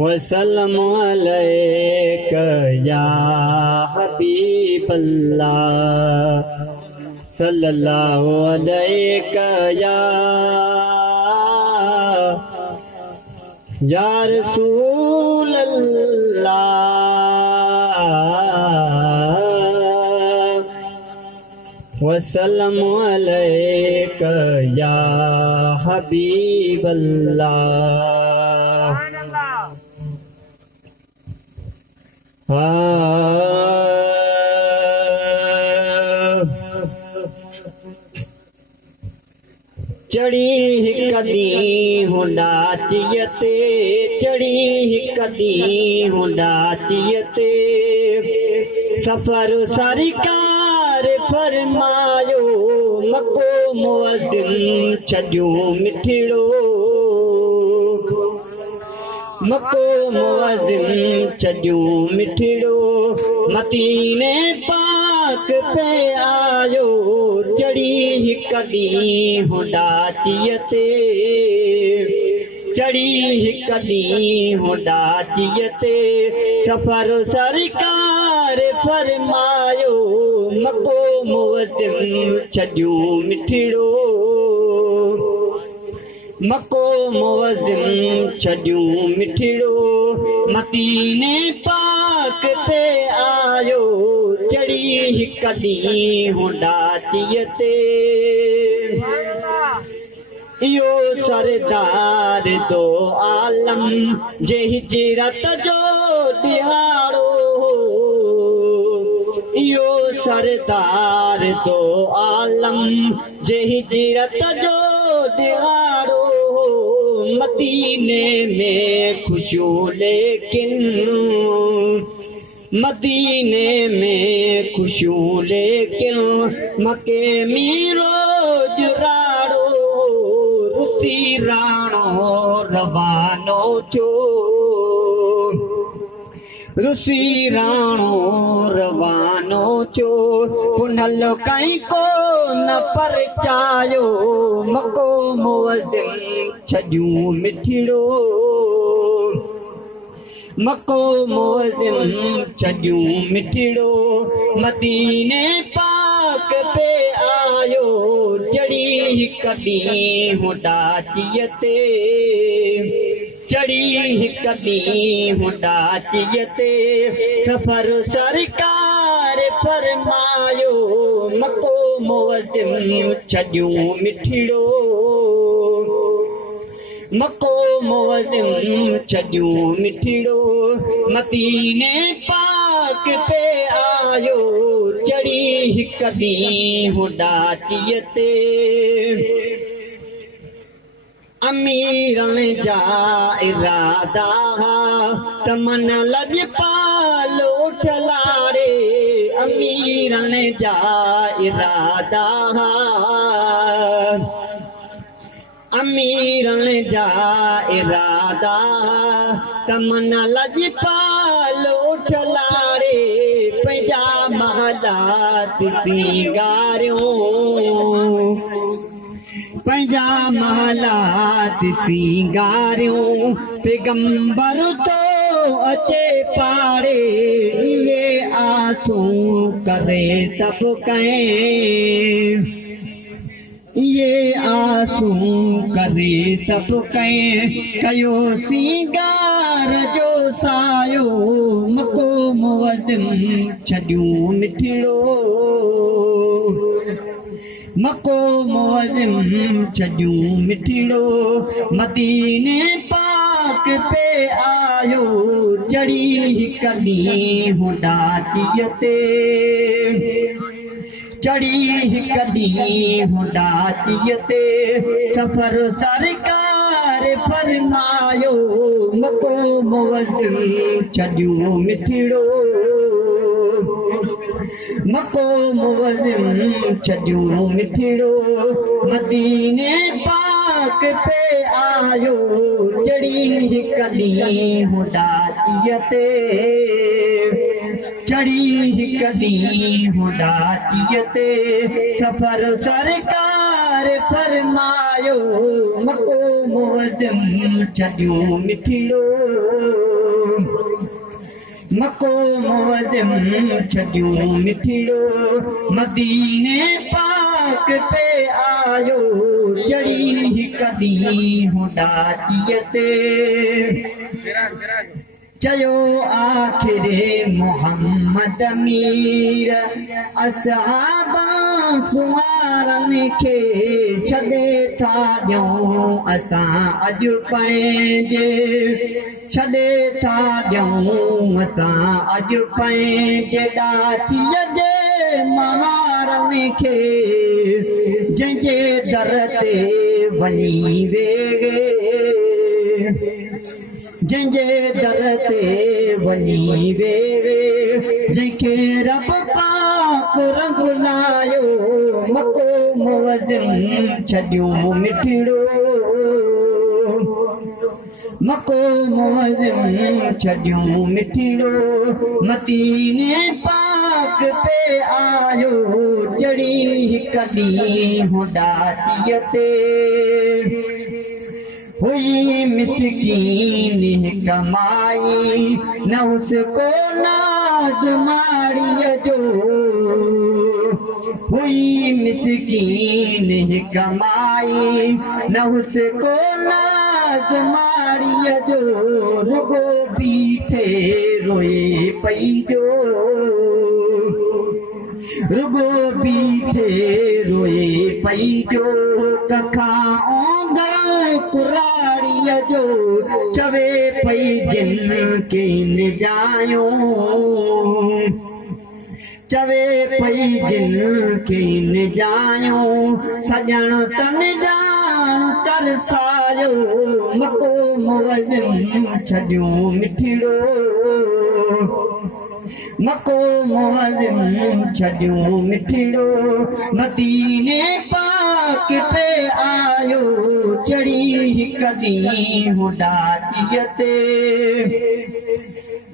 वसल्लम अलैका या हबीबल्लाह सल्लल्लाहु अलैका या रसूल अल्लाह वसल्लम अलैका या हबीबल्लाह। चढ़ी हिकड़ी हुंडा चियते चढ़ी हिकड़ी हुंडा चियते सफर सरकार फरमायो मको मुअद्दिन छॾियो मिठड़ो मको मुअज़्ज़िन छॾियो मिठड़ो मदीने पाक पे आयो चढ़ी हिकड़ी हुंडा चियते चढ़ी हिकड़ी हुंडा चियते सफर सरकार फरमायो मको मुअद्दिन छॾियो मिठड़ो मको मुअज़्ज़िन छॾियो मिठड़ो मदीने पाक पे आयो चढ़ी हिकड़ी हुंडा चियते इहो सरदार दो आलम जे हिजरत जो दिहाड़ो इहो सरदार दो आलम जे हिजरत जो दिहाड़ो मदीने में खुशियों लेकिन मदीने में खुशियों लेकिन मके मीरो जुराड़ो रुसी राणो रवानो थियो रुसी राणो रवानो थियो पुनल कई को न परचायो मको मुअद्दिन छॾियो मिठड़ो मको मुअज़्ज़िन छॾियो मिठड़ो मदीने पाक पे आयो चढ़ी हिकड़ी हुंडा चियते चढ़ी हिकड़ी हुंडा चियते सफर सरकार फरमायो मको मुअज़्ज़िन छॾियो मिठड़ो मको मुअज़्ज़िन छॾियो मिठड़ो मदीने पाक पे आयो चढ़ी हिकड़ी हुंडा चियते अमीरन जा इरादा तमन लजपालो ठलारे अमीरन जा इरादा अमीरन जा इरादा तमन लजपालो ठलारे पंहिंजा महलात सिंगारियो पंहिंजा महलात सिंगारियो पैगंबर तो अचे पाड़े इहे आसूं करे सभु कएं ये आसूं करे सभु कएं कयो सिंगार जो सायो मको मुअज़्ज़िन छॾियो मिठड़ो मको मुअज़्ज़िन छॾियो मिठड़ो मदीने पाक पे आयो चढ़ी हिकड़ी हुंडा चियते चढ़ी हिकड़ी हुंडा चियते सफर सरकार फरमायो मको मुअज़्ज़िन छॾियो मिठड़ो मको मुअज़्ज़िन छॾियो मिठड़ो मदीने पाक पे आयो चढ़ी हिकड़ी हुंडा चियते चढ़ी हिकड़ी हुंडा चियते सफर सरकार सरकार फरमायो मको मुअज़्ज़िम छॾियो मिठिड़ो मको मुअज़्ज़िम छॾियो मिठिड़ो मदीने पाक पे आयो चढ़ी हिक ॾींहुं ॾाटीअ ते चयो आखिरे मोहम्मद मीर असहाबा सुवारनि खे छॾे था ॾियूं असां अॼु पंहिंजे छॾे था ॾियूं असां अॼु पंहिंजे ॾाचीअ जे महारनि खे जंहिंजे दर ते वञी वेगे जंहिंजे दर ते वञी वेवे जंहिंखे रब पाक रंग लायो मको मुअज़्ज़िम छॾियो मिठिड़ो मको मुअज़्ज़िम छॾियो मिठिड़ो मदीने पाक पे आयो चढ़ी हिक ॾींहुं ॾाटीअ ते हुई मिसकीन कमाई न उसको नाज़ माड़ीअ जो हुई मिसकीन कमाई न उसको नाज़ माड़ीअ जो रुगो बीठे रोए पई जो रुगो बीठे रोए पई जो कखां कुराड़ीअ जो चवे पई जिन के निजायो चवे पई जिन के निजायो सजण तन जान तरसायो मको मुअज़्ज़िम छॾियो मिठिड़ो मको मुअज़्ज़िम छॾियो मिठिड़ो मदीने पाक पे आयो चढ़ी हिक ॾींहुं ॾाटीअ ते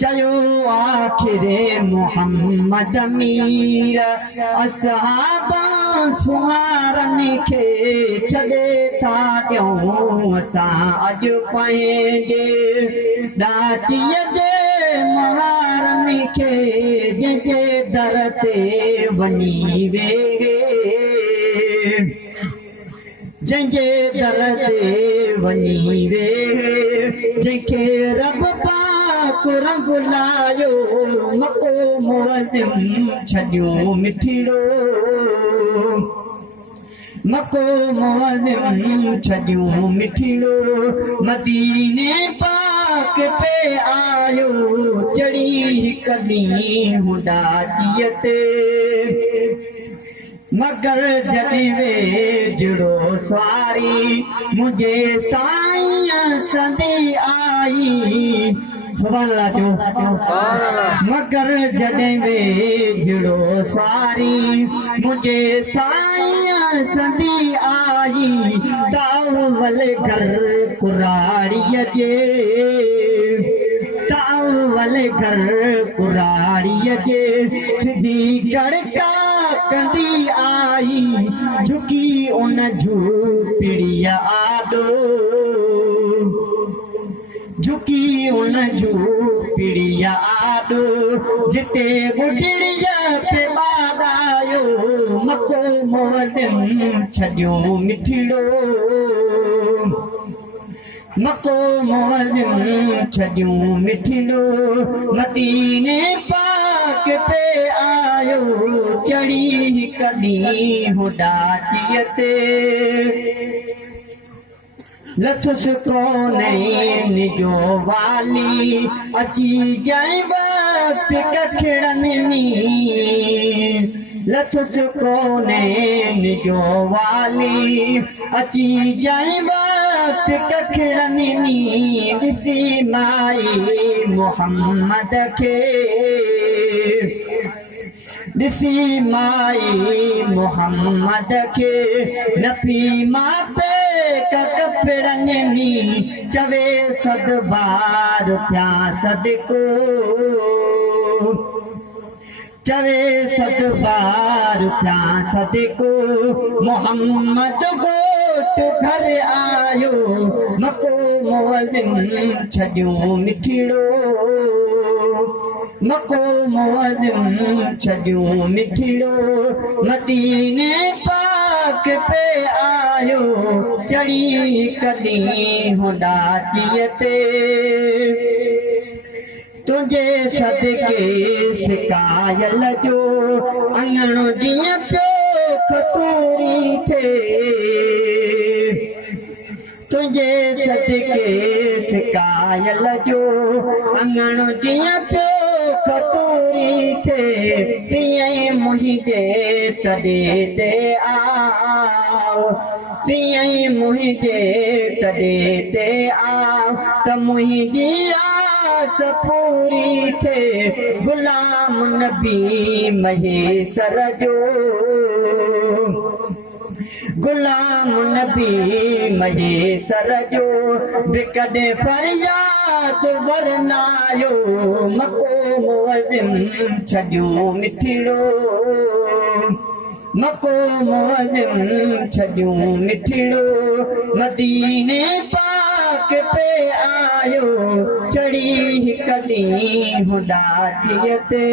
चयो आखिरे मोहम्मद मीर असहाबा सुवारनि खे छॾे था ॾियूं असां अॼु पंहिंजे ॾाचीअ जे महारनि खे जंहिंजे दर ते वञी वेगे जंहिंजे दर ते वञी वेगे जंहिंखे रब पाक रंग लायो मको मुअज़्ज़िम छॾियो मिठिड़ो मको मुअज़्ज़िम छॾियो मिठिड़ो मदीने पाक पे आयो चढ़ी हिक ॾींहुं ॾाटीअ ते मगर जॾहिं वेझड़ो सवारी मुंहिंजे साईं संदी आई मगर जॾहिं वेझड़ो सवारी मुंहिंजे साईं संदी आई तावल घर कुराड़ीअ जे तावल घर कुराड़ीअ जे सिधी गड़का कंदी आई झुकी उन झूपड़ीअ आॾो झुकी उन झूपड़ीअ आॾो जिते ॿुढड़ीअ ते ॿारायो मको मुअज़्ज़िम छॾियो मिठिड़ो मको मुअज़्ज़िम छॾियो मिठिड़ो मदीने पाक पे आयो चढ़ी हिक ॾींहुं ॾाटीअ ते लथुस कोनैन जो वाली अची जंहिं वक़्त कखड़नि में लथुस कोनैन जो वाली अची जंहिं वक़्त कखड़नि में ॾिसी माई मोहम्मद खे ॾिसी माई मोहम्मद खे नफ़ी माते कपिड़नि में चवे सद बार थिया सदिको चवे सद बार प्या सदको मोहम्मद गोट घर आयो मको मुअज़्ज़िन छॾियो मिठिड़ो मको मुअज़्ज़िन छॾियो मिठिड़ो मदीने पाक पे आयो चढ़ी कॾहिं होॾाटीअ ते तुझे सदके सिकायल जो अंगणो जीअं पियो खतूरी थे तुझे सदके सिकायल जो अंगणो जीअं पियो खतूरी थे तीअं मुंहिंजे तॾे ते आओ तीअं मुंहिंजे तॾे ते आओ त मुंहिंजी पूरी थे गुलाम नबी महेसर जो गुलाम नबी महेसर जो बिकॾे फरियाद वरनायो मको मुअज़्ज़िन छॾियो मिठिड़ो मको मुअज़्ज़िन छॾियो मिठिड़ो मदीने पाक पे आयो चढ़ी कॾहिं होॾाटीअ ते